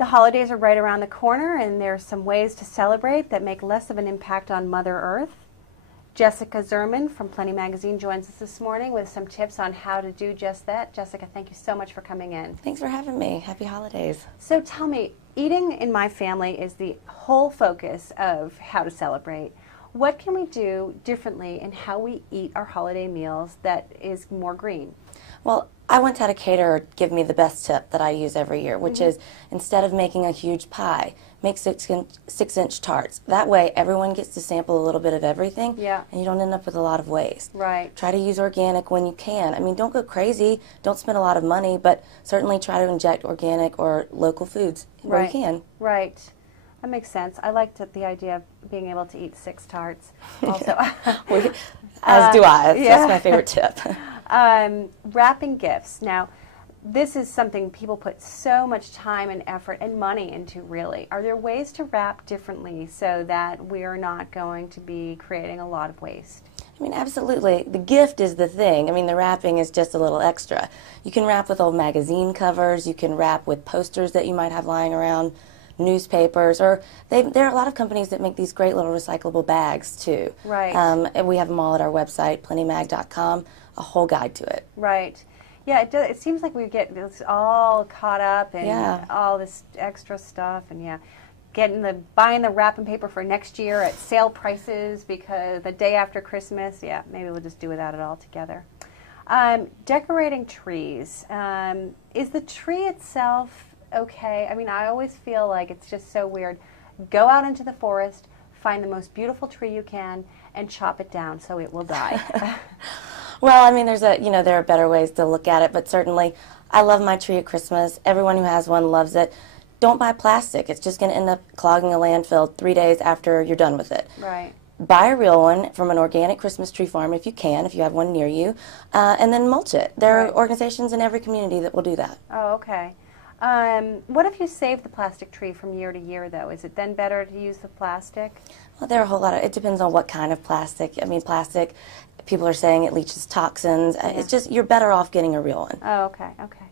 The holidays are right around the corner, and there's some ways to celebrate that make less of an impact on Mother Earth. Jessica Tzerman from Plenty Magazine joins us this morning with some tips on how to do just that. Jessica, thank you so much for coming in. Thanks for having me. Happy holidays. So tell me, eating in my family is the whole focus of how to celebrate. What can we do differently in how we eat our holiday meals that is more green? Well, I once had a caterer give me the best tip that I use every year, which is instead of making a huge pie, make six-inch tarts. That way, everyone gets to sample a little bit of everything, and you don't end up with a lot of waste. Right. Try to use organic when you can. I mean, don't go crazy. Don't spend a lot of money, but certainly try to inject organic or local foods where you can. Right. That makes sense. I liked the idea of being able to eat 6 tarts also. As do I. That's my favorite tip. Wrapping gifts. Now, this is something people put so much time and effort and money into, really. Are there ways to wrap differently so that we're not going to be creating a lot of waste? I mean, absolutely. The gift is the thing. I mean, the wrapping is just a little extra. You can wrap with old magazine covers. You can wrap with posters that you might have lying around, newspapers, or there are a lot of companies that make these great little recyclable bags, too. Right. And we have them all at our website, plentymag.com, a whole guide to it. Right. Yeah, it seems like we get this all caught up in all this extra stuff, and buying the wrapping paper for next year at sale prices because the day after Christmas, maybe we'll just do without it altogether. Decorating trees. Is the tree itself okay? I mean, I always feel like it's just so weird. Go out into the forest, find the most beautiful tree you can, and chop it down so it will die. Well, I mean, there are better ways to look at it, but certainly I love my tree at Christmas. Everyone who has one loves it. Don't buy plastic. It's just going to end up clogging a landfill 3 days after you're done with it. Right. Buy a real one from an organic Christmas tree farm if you can, if you have one near you, and then mulch it. There are organizations in every community that will do that. Oh, okay. What if you save the plastic tree from year to year, though? Is it then better to use the plastic? Well, there are a whole lot of, it depends on what kind of plastic. I mean, plastic, people are saying it leaches toxins. It's just, you're better off getting a real one. Oh, okay, okay.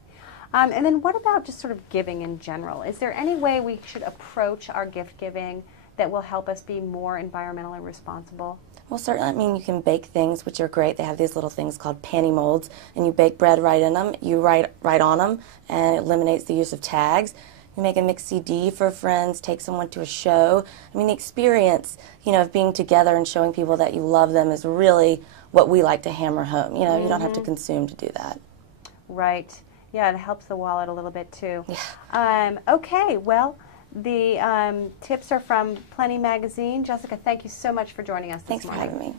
And then what about just sort of giving in general? Is there any way we should approach our gift giving that will help us be more environmentally responsible? Well, certainly, I mean, you can bake things, which are great. They have these little things called panty molds, and you bake bread right in them. You write on them, and it eliminates the use of tags. You make a mixed CD for friends, take someone to a show. I mean, the experience, of being together and showing people that you love them is really what we like to hammer home. You don't have to consume to do that. Right. Yeah, it helps the wallet a little bit, too. Yeah. Okay, well, the tips are from Plenty Magazine. Jessica, thank you so much for joining us this morning. Thanks for having me.